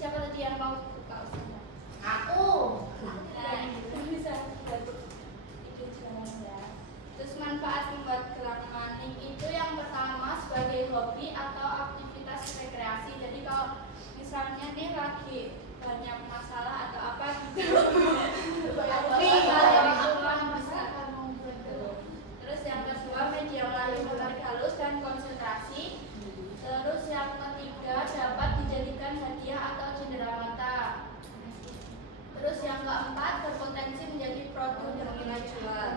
siapa tadi yang mau buka usahanya? Aku. Nah, bisa bantu ide jualan ya. Terus manfaat membuat gelang manik itu yang pertama sebagai hobi atau aktivitas rekreasi. Jadi kalau misalnya nih lagi banyak masalah atau apa gitu, terus yang kedua media melalui menarik halus dan konsentrasi. Terus yang ketiga dapat dijadikan hadiah atau cenderamata. Terus yang keempat berpotensi menjadi produk yang nilai jual.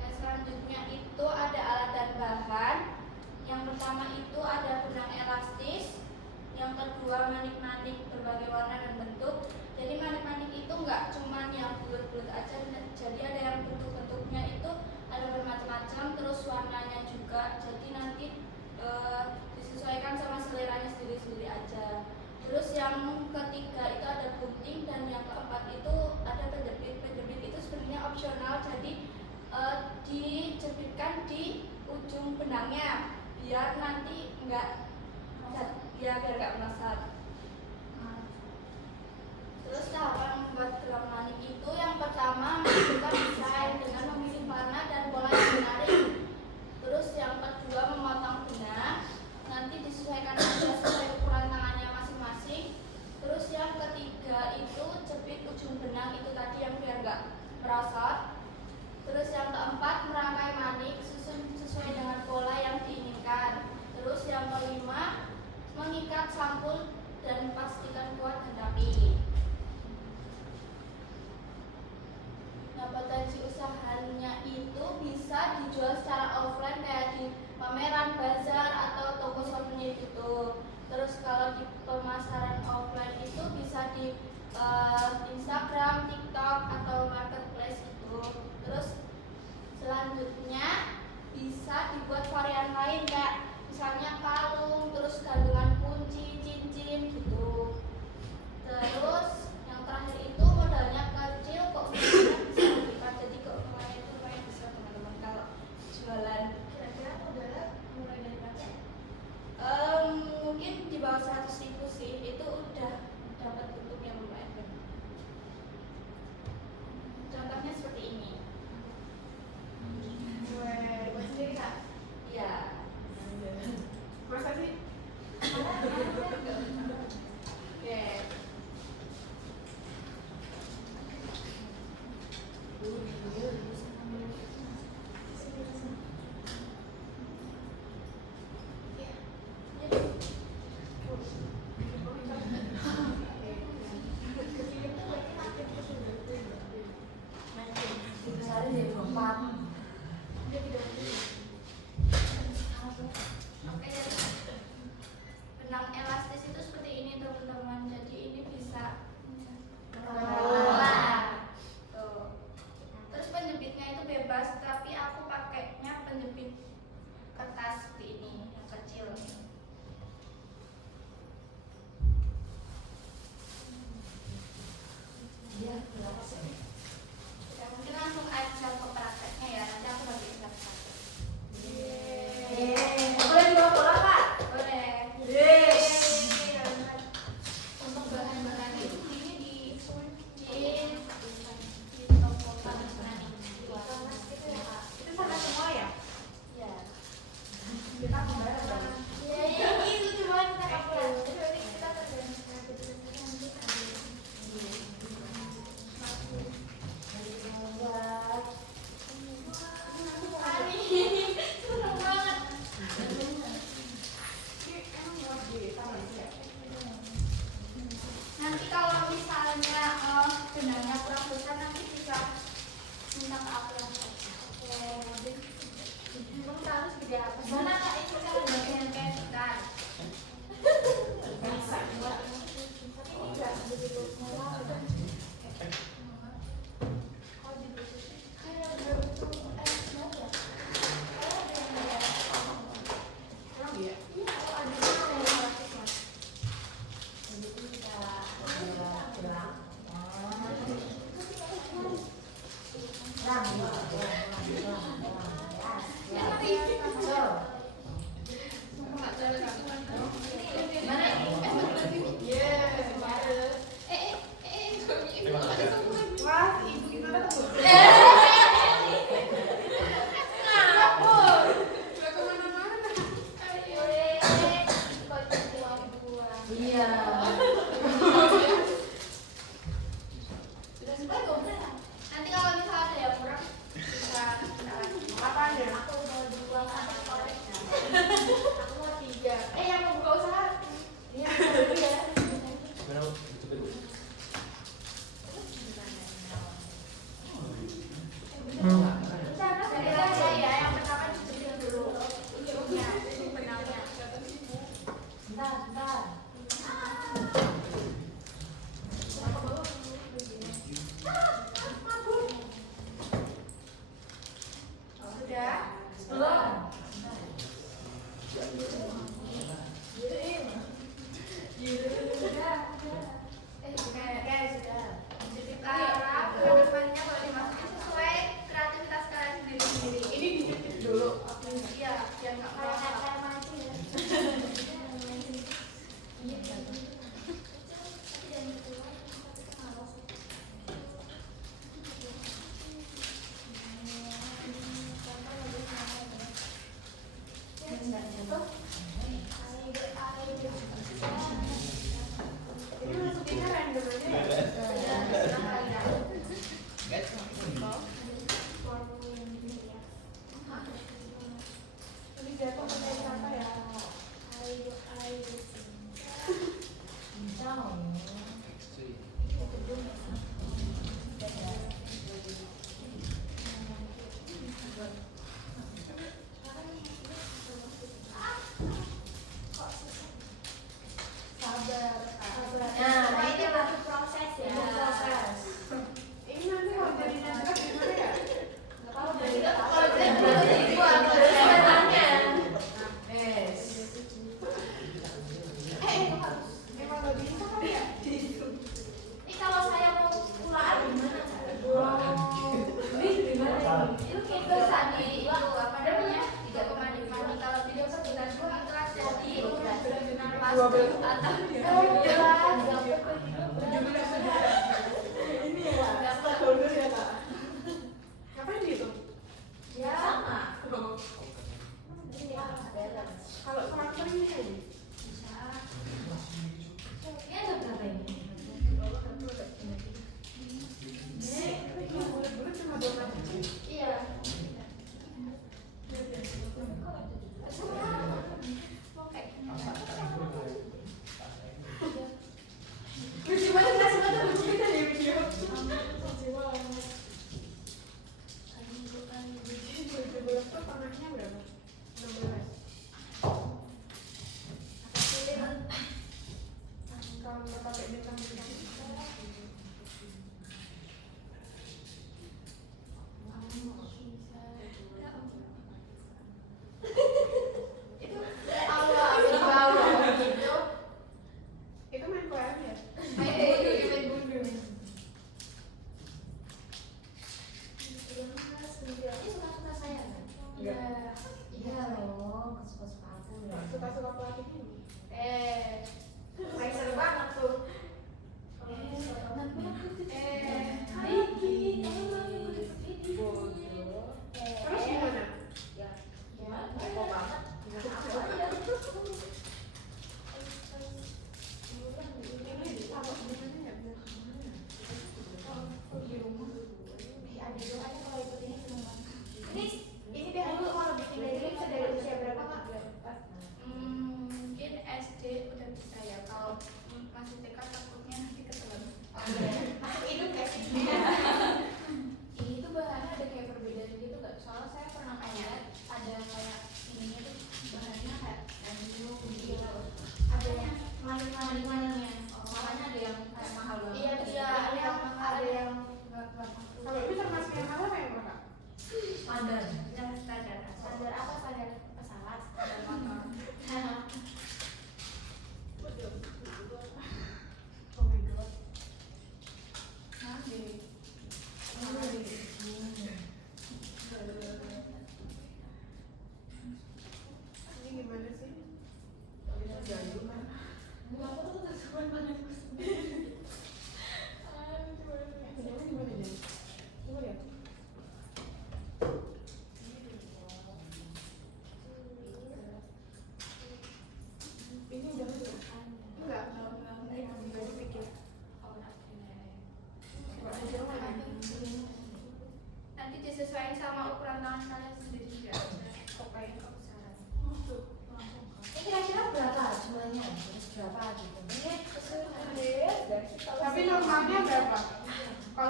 Nah, selanjutnya itu ada alat dan bahan. Yang pertama itu ada benang elastis. Yang kedua manik-manik berbagai warna dan bentuk. Jadi manik-manik itu enggak cuma yang bulat-bulat aja, jadi ada yang bentuk-bentuknya itu ada bermacam-macam, terus warnanya juga. Jadi nanti disesuaikan sama seleranya sendiri-sendiri aja. Terus yang ketiga itu ada gunting dan yang keempat itu ada penjepit. Penjepit itu sebenarnya opsional, jadi dijepitkan di ujung benangnya biar nanti enggak biar enggak meleset. Terus tahapan membuat gelang manik itu yang pertama menentukan desain dengan memilih warna dan pola yang menarik. Terus yang kedua memotong benang, nanti disesuaikan aja sesuai ukuran tangannya masing-masing. Terus yang ketiga itu jepit ujung benang itu tadi yang biar enggak merosot. Terus yang keempat merangkai manik susun sesuai dengan pola yang diinginkan. Terus yang kelima mengikat sampul dan pastikan kuat dan rapi. Nah, potensi usahanya itu bisa dijual secara offline kayak di pameran, bazar atau toko souvenir gitu. Terus kalau di pemasaran offline itu bisa di Instagram, TikTok atau marketplace gitu. Terus selanjutnya bisa dibuat varian lain kayak misalnya kalung, terus gantungan kunci, cincin gitu. Terus yang terakhir itu modalnya kecil kok bisa lipat, jadi keuntungannya itu lumayan besar teman-teman kalau jualan. Kira-kira modalnya mulai dari berapa? Mungkin di bawah 100.000 sih. Iya. Nanti kalau misalnya ada yang kurang bisa kita lagi. Apa ya? Aku mau 2 paket koreknya. Aku mau 3. Yang mau buka usaha? Iya, ya. Ya, yang pertama dicicil dulu. Ujungnya, benangnya. Bentar.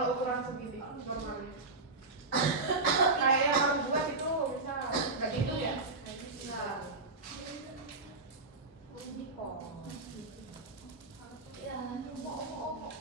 kalau ukuran segini normalnya. Kayak yang harus buat itu bisa nggak gitu ya? Bisa. Ini kok. Ya, opo.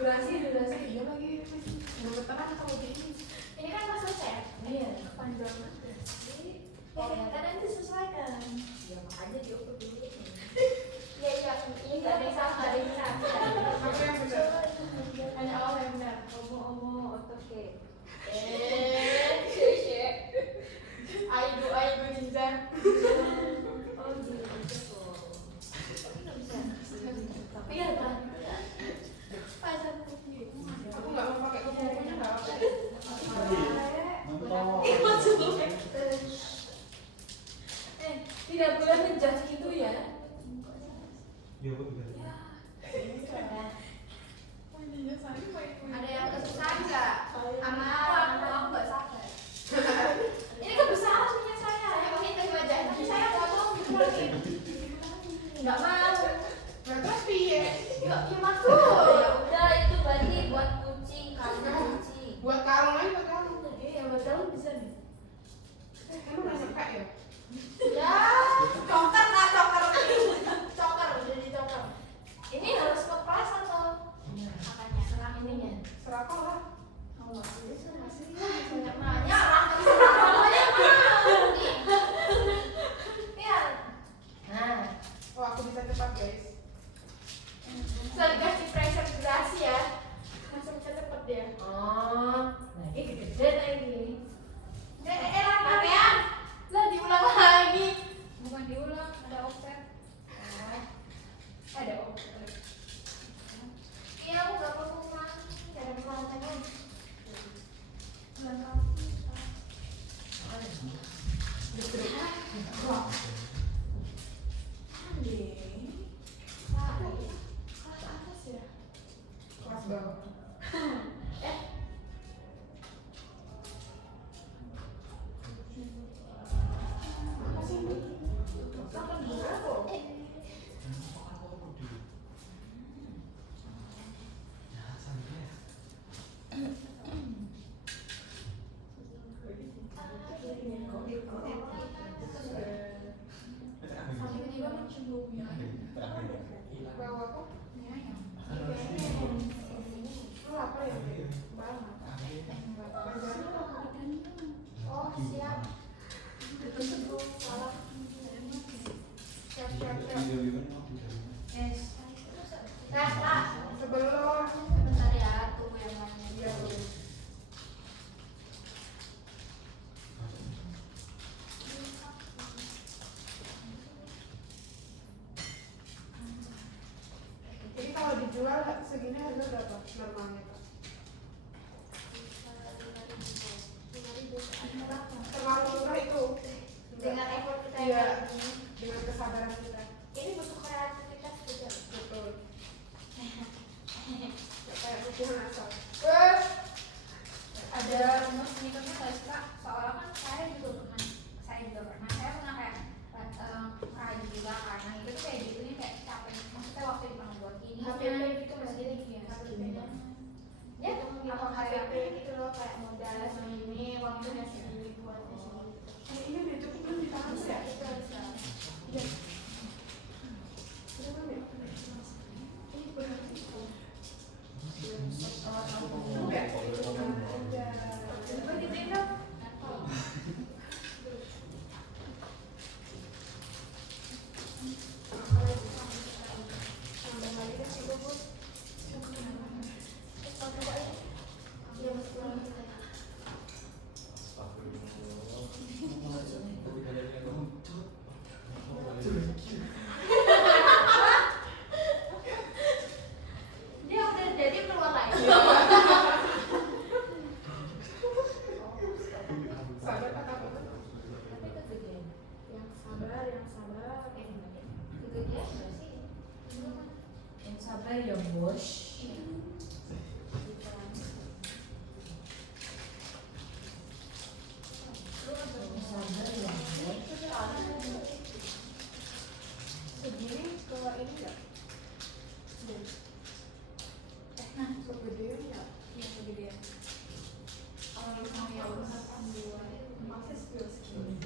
Durasi iya lagi belum tenang kalau gini. Ini kan Mas Ucep. Iya. Panjang banget. Ternyata nanti sesuaikan. Ya makanya diukur dulu. Iya. Ini nggak ada yang salah, nggak ada yang benar. Apa yang benar? Hanya Allah yang benar. Omo oke. Aigu ninja. Oh gitu. Iya kan. Pasang kuku. Aku nggak mau pakai kuku-kukunya nggak apa. Tidak boleh menjudge gitu ya. Iya betul. Ada yang kesusahan nggak? Aku nggak sabar. Ini kebesaran punya saya. Saya mau hitung wajah, tapi saya potong gitu lagi. Nggak mau. Terus piye? Ya maksud. Ya udah itu berarti buat kucing, kucing. Buat kalung aja buat kalung. Iya, buat kalung bisa nih. Kamu udah suka ya? Ya, coker jadi coker. Ini harus ngepres atau makanya serang ininya. Serakah lah. Oh, masih banyak nanya. Banyak nih. Iya. Nah, Oh aku bisa cepat guys. saya dikasih pressure durasi ya. Langsung bisa cepet dia. Oh, lagi gede lagi. Latihan. Lah diulang lagi. Bukan diulang, ada offset. Ada offset. Iya, aku gak perlu ulang. Gak ada perlantangan. Ulang kaki. Kelas atas ya? Kelas bawah. Oh, siap. Salah. Siap. Yes. Nah, Sebelum sebentar ya, tunggu yang lainnya. dia boleh. Jadi kalau dijual segini harga berapa normalnya Kak? Terlalu murah itu. Dengan effort kita Iya, yang ini, dengan kesabaran kita. ini butuh kreativitas juga. Betul. Kayak kucing asal. Ada rumus sneakersnya nggak suka? Soalnya kan saya juga pernah kayak kayak juga karena itu tuh kayak gitu nih kayak capek. Maksudnya waktu di buat ini HPP gitu masih gitu ya. segini, waktunya segini, buatnya segini. Ini udah cukup belum ditahan ya? Iya. Udah belum ya? Ini benar. Cukup ya? Coba ditinggal. Dia udah jadi keluar lagi. Sabar kata apa? Tapi kegedean. Yang sabar, yang sabar. Kegedean nggak sih? Yang sabar ya bos. Yang sabar ya bos. Segini ke ini enggak? Nah, kegedean ya? Iya kegedean. Kalau mau yang dua, Masih skill segini.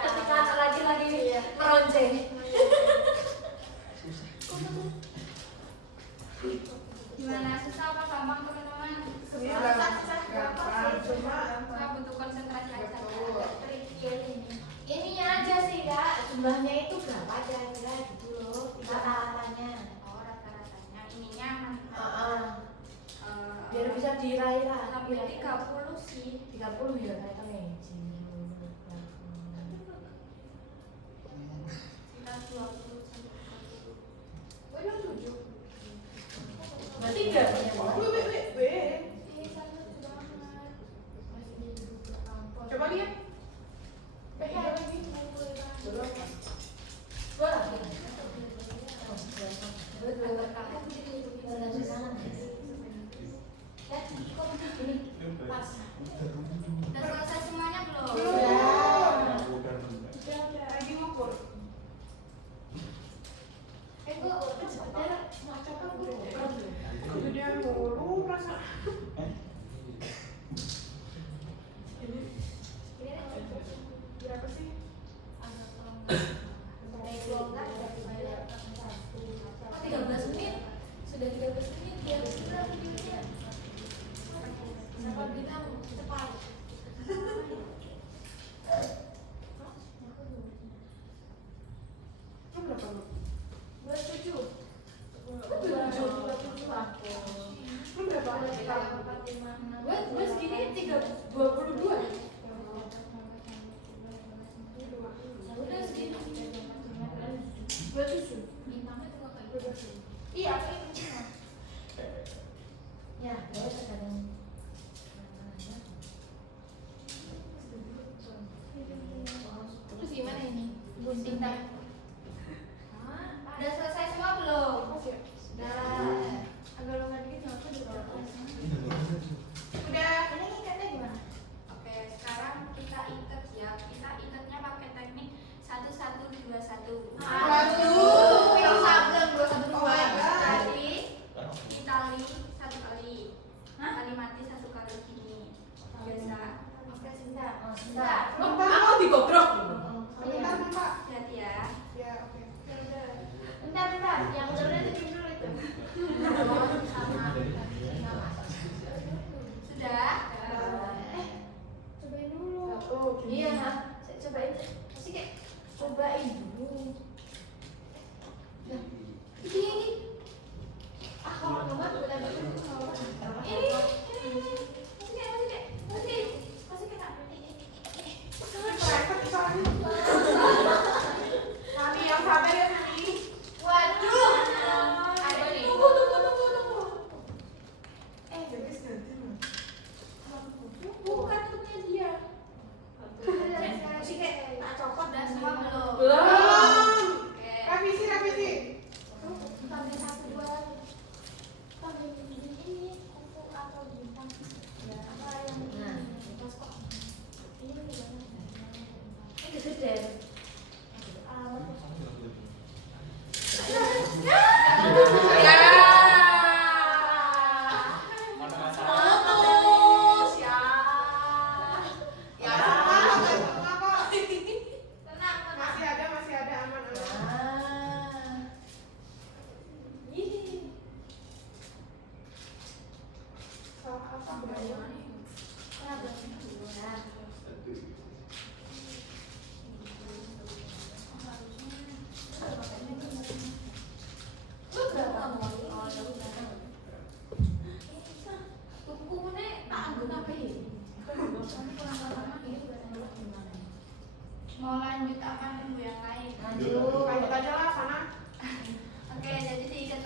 Ketika lagi meronceng. gimana, susah apa gampang teman-teman? Sebenarnya gampang, cuma Saya butuh konsentrasi aja. betul. Ininya aja sih kak, jumlahnya itu berapa kira-kira gitu loh, rata-ratanya. Oh, rata-ratanya ininya Biar bisa diraih sampai 30 sih. 30 ya kata nih. Sekitar 20 sampai 30. Oh, ini 7. Berarti enggak punya Ini sangat banget. Masih di kampus. Coba lihat. Iya lagi. Berapa? Pas. Udah selesai semuanya belum? Belum. Lagi ngukur. Bu, Kegedean mulu perasaan. Ini berapa sih? Oh, 13 menit. Sudah 13 menit ya. Sudah videonya. Siapa bilang cepat? Lu berapa lu? 27. Lu berapa? Gue segini 22. Udah segini. 27. Bintangnya juga kayak gitu. Iya, ini. Ya, boleh terkadang. Terus gimana ini? Bintang. Udah selesai semua belum? Udah. Agak longgar dikit nggak apa juga. Udah. Ini ikatnya gimana? Oke, sekarang kita ikat ya. Kita ikatnya pakai teknik 1121. Waduh, yang sableng 212. Oh my God. Tadi ditali 1 kali.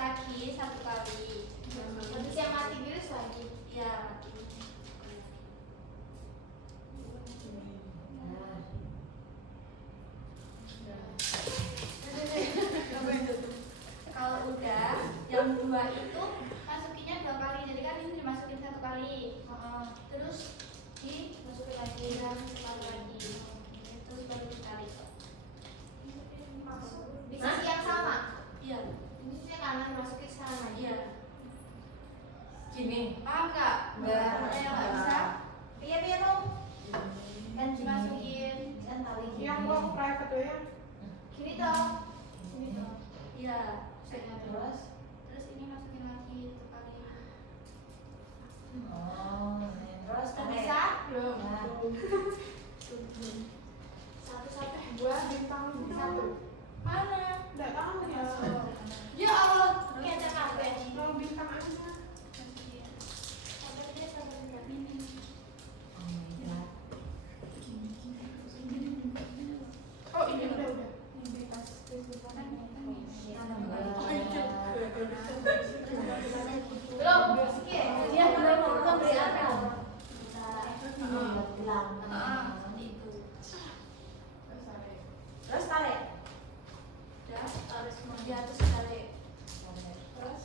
lagi 1 kali. Habis yang mati virus lagi. Ya, mati. Kalau udah, yang 2 itu masukinnya 2 kali. Jadi kan ini dimasukin 1 kali. Terus dimasukin lagi dan sekali lagi. Terus baru ditarik. Di sisi yang sama. Iya, Ini sisi yang kanan dimasukin sekarang lagi. iya. Gini. Paham nggak? Nggak. Ada yang nggak bisa? Iya dong. Kan dimasukin. Kan tali gini. Yang gua private tuh ya. Gini dong. Gini dong. Iya. Terus. Terus ini masukin lagi 1 kali. Oh, terus Udah tarik. bisa? Belum. Ya. Satu-satu gua bintang 1. Mana? Enggak tahu ya. Ya Allah, ini ada kabel. Mau bintang aja. Masukin. Sabar deh, sabar deh. Ini. Oh my god. Oh, ini udah. Ini bebas. Kan Belum, sedikit. Dia belum berapa? Bilang. itu. Terus tarik. Udah, harus di atas tarik. Terus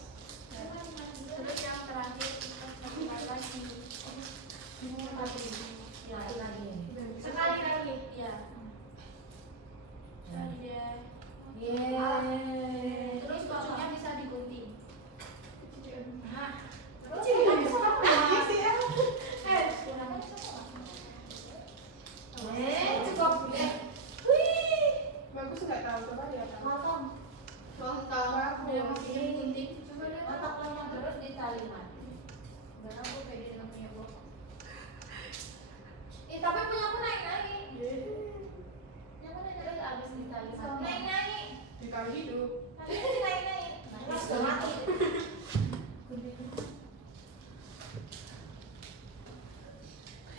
Terus yang terakhir kita masukin lagi. Ya, lagi. sekali lagi. Ya. Sekali deh. Yeay. Terus ujungnya bisa digunting. Nah, cukup. Wih. bagus nggak tahu coba lihat. Motong. Udah masih digunting. Coba deh. Motong terus ditaliman. Karena aku pede dengan punya gua. Tapi punya aku naik-naik. Yang mana terus abis ditaliman. Naik-naik. Dikali hidup. Nanti naik-naik. Terus udah mati.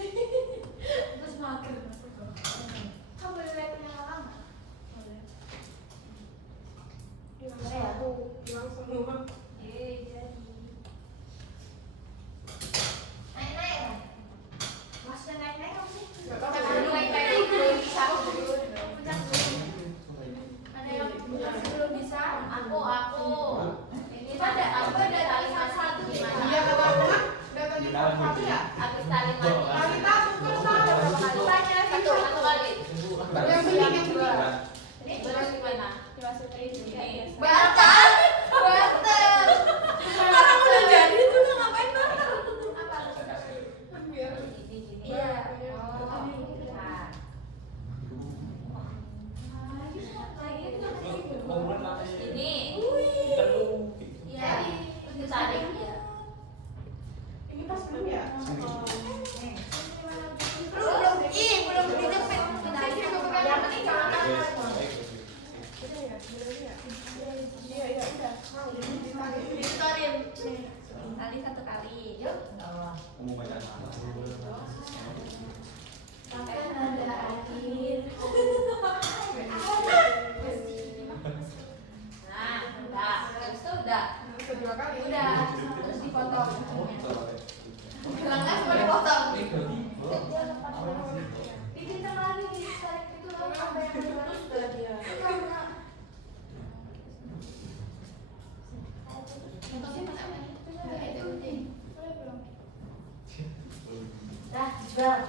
Terus mager. Kamu boleh lihat punya kakak nggak? Hilang semua. Jadi. Naik-naik kan? Maksudnya naik-naik apa sih? Nggak tahu. Jangan naik-naik belum bisa. Ada yang belum bisa? Aku. Ini Ada, aku ada ada taliman satu gimana? Iya kata aku kan datanya satu ya. Habis taliman Kali satu terus tahu berapa kali. Tanya satu kali. Yang penting yang dua. Ini terus gimana? Dimasukin ini. Batal. Batal. Orang udah jadi itu tuh ngapain batal? Apa? Biar. Gini. Iya. Oh, nah. Ini. Iya. Terus ditarik ya. Ini pas belum ya? Belum dijepit. Yang penting jangan Iya ya, bener ya. Iya ya udah. Mau ditarik. Ditarik. Tali 1 kali. Yuk. Akan ada akhir. Nah, udah. Terus tuh udah. Kedua kali. Udah. Terus dipotong. Gelangnya semua dipotong. Dikencang lagi, ditarik itu loh. Sampai yang terus udah dia. Dah, jual.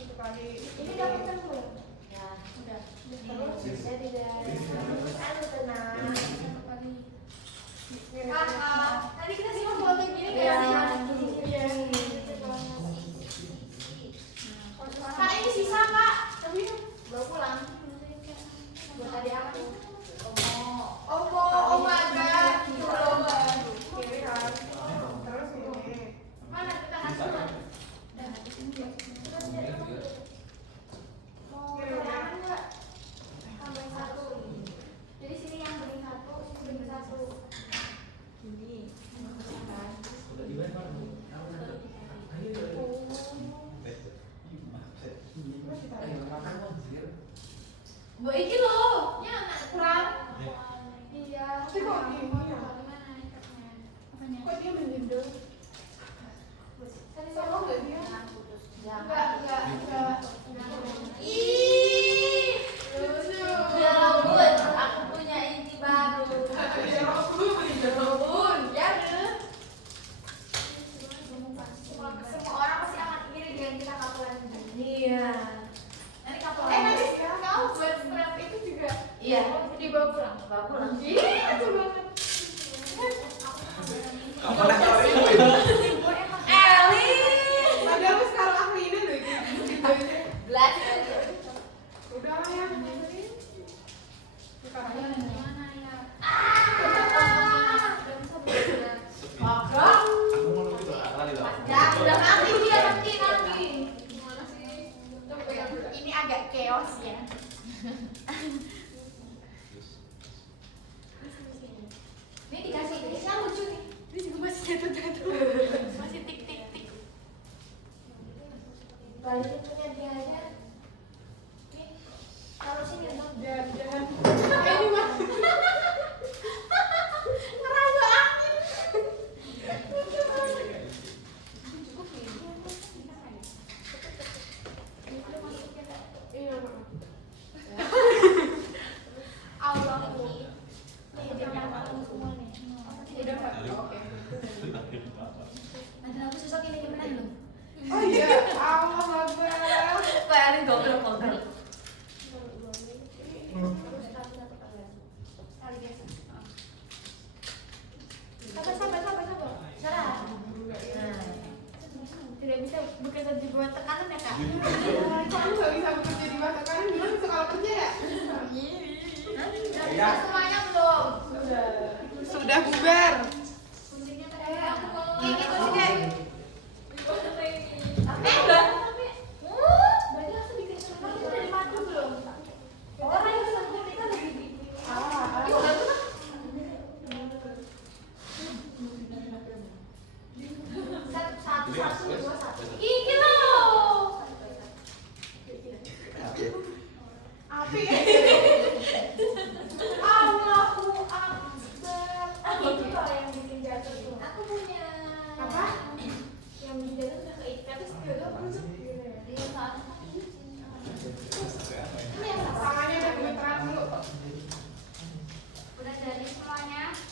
Satu kali. Ini dapat kan belum? Ya, Udah. terus jadi dari anu tenang. Tadi kita sih mau foto gini Iya. kan? Iya. Kak ini sisa kak. Tapi bawa pulang. Buat adik aku. Oh my god. Kiri kan. Terus ini. Mana kita kasih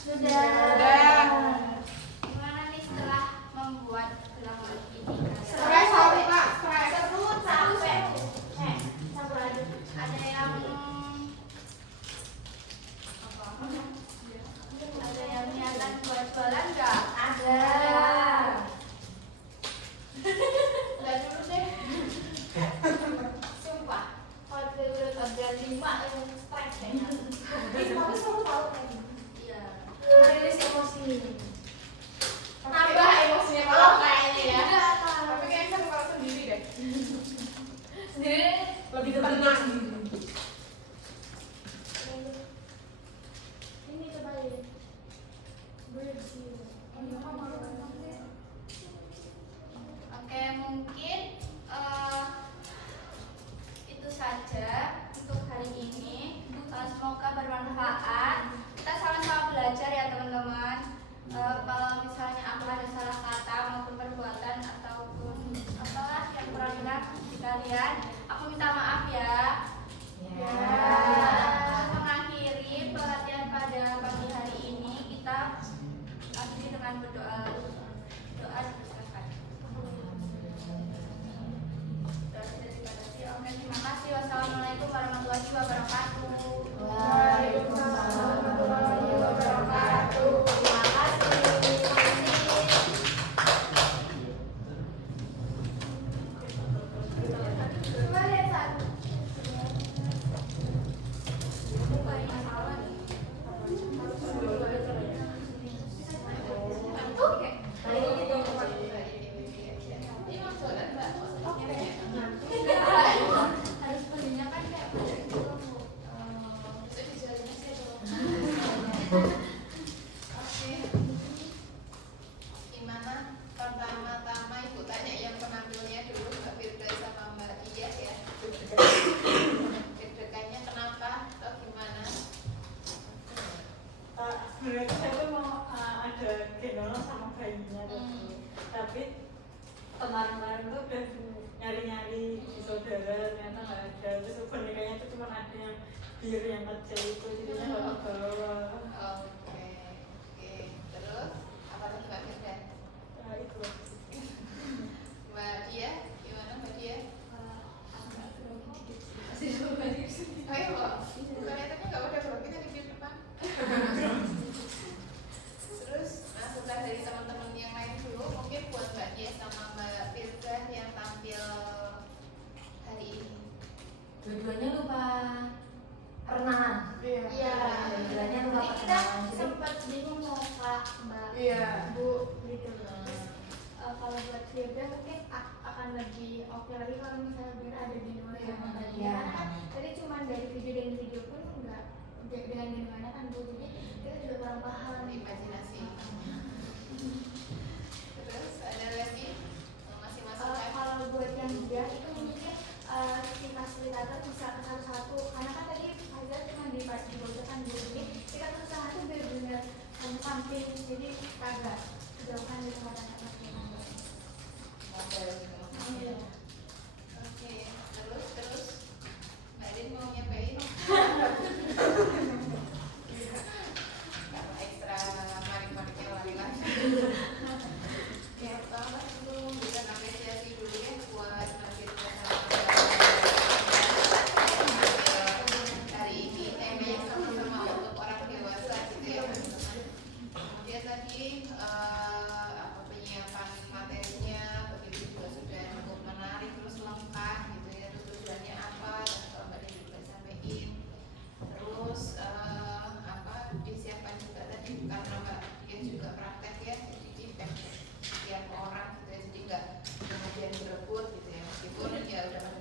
Sudah. Gimana nih setelah membuat gelang ini? Stres tahu Kak, stres. Seru capek. Sabar aja. Ada yang ada yang niatan buat jualan nggak? Ada. Udah dulu deh. Sumpah. Kalau udah kerja 5 yang stres kayaknya. Tapi seru tahu kan. Iya. Rilis emosi. Nambah emosinya kalau kayaknya ya. Tapi kayaknya seru kalau sendiri deh. Sendiri Lebih tenang. ini coba lihat. Bersih. Oke, mungkin itu saja untuk hari ini. Semoga bermanfaat. Kita sama-sama belajar ya teman-teman. Kalau misalnya aku ada salah kata maupun perbuatan ataupun apalah yang kurang enak di kalian, aku minta maaf ya. Ya. Untuk mengakhiri pelatihan pada pagi hari ini, kita akhiri dengan berdoa. Doa dipersilakan. Oke, terima kasih. Wassalamualaikum warahmatullahi wabarakatuh. Waalaikumsalam warahmatullahi wabarakatuh. Terima kasih. Coba lihat satu. Harus belinya kan kayak gitu. Oke. Gimana? Pertama-tama Ibu tanya yang penampilnya dulu Mbak Firda sama Mbak Iya ya. Deg-degannya kenapa atau gimana? Sebenarnya saya tuh mau ada gendongan sama bayinya tapi kemarin-kemarin tuh udah nyari-nyari di saudara ternyata nggak ada, terus bonekanya tuh cuma ada yang biru yang kecil itu jadinya nggak kebawa. Oke. Terus apa lagi Mbak Firda? Ya itu Mbak Dia, gimana Mbak Dia? Ayo, bukannya tadi nggak udah kalau kita di depan. Terus masukan dari teman-teman yang lain dulu, mungkin buat Mbak Dia sama Mbak Firda yang tampil hari ini. Dua-duanya lupa perenangan. Iya. Dua-duanya lupa Jadi kita perenangan. Jadi sempat bingung mau Kak, Mbak, Iya. Bu gitu. Terus kalau buat Firda mungkin akan lebih oke lagi kalau misalnya Firda ada di luar sama Mbak Dia. Iya. Karena kan tadi cuma dari video pun enggak dengan gimana kan Bu, jadi kita juga kurang paham. Imajinasi. Terus ada lagi masih masukan? Kalau buat yang dia itu mungkin si fasilitator bisa ke satu-satu, karena kan tadi Faizal cuma dibacakan dulu, jadi kita ke satu benar-benar samping, jadi agak jauhkan di tempat anak-anak yang ada. Iya. Oke, terus Mbak Din mau nyampein? Karena ekstra manik-maniknya lari-lari. Ya, pertama dulu kita apresiasi dulu ya buat Mbak Firda sama hari ini temanya sama-sama untuk orang dewasa gitu ya teman-teman. Kemudian tadi penyiapan materinya begitu juga sudah cukup menarik terus lengkap gitu ya, terus tujuannya apa dan kalau Mbak Din juga sampaikan. Terus disiapkan juga tadi karena Mbak Din juga praktek ya, jadi tiap orang gitu ya, jadi nggak kemudian berebut gitu ya, meskipun ya udah pada